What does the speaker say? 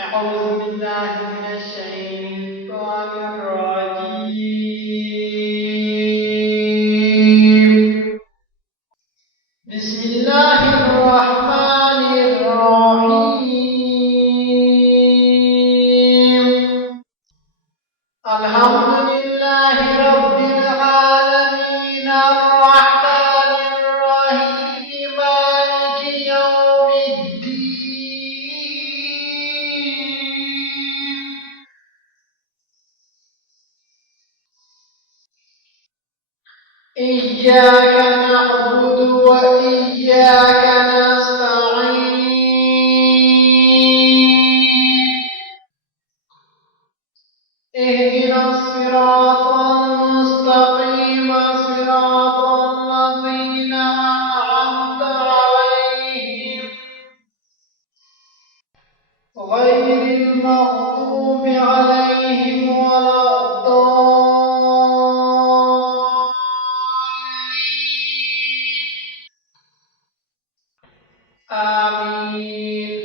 أعوذ بالله من الشيطان الرجيم. بسم الله الرحمن الرحيم. الحمد لله رب العالمين الرحمن الرحيم مالك يوم الدين. إياك نعبد وإياك نستعين. اهدنا الصراط المستقيم صراط الذين أنعمت عليهم غير المغضوب عليهم ولا الضالين. آمين.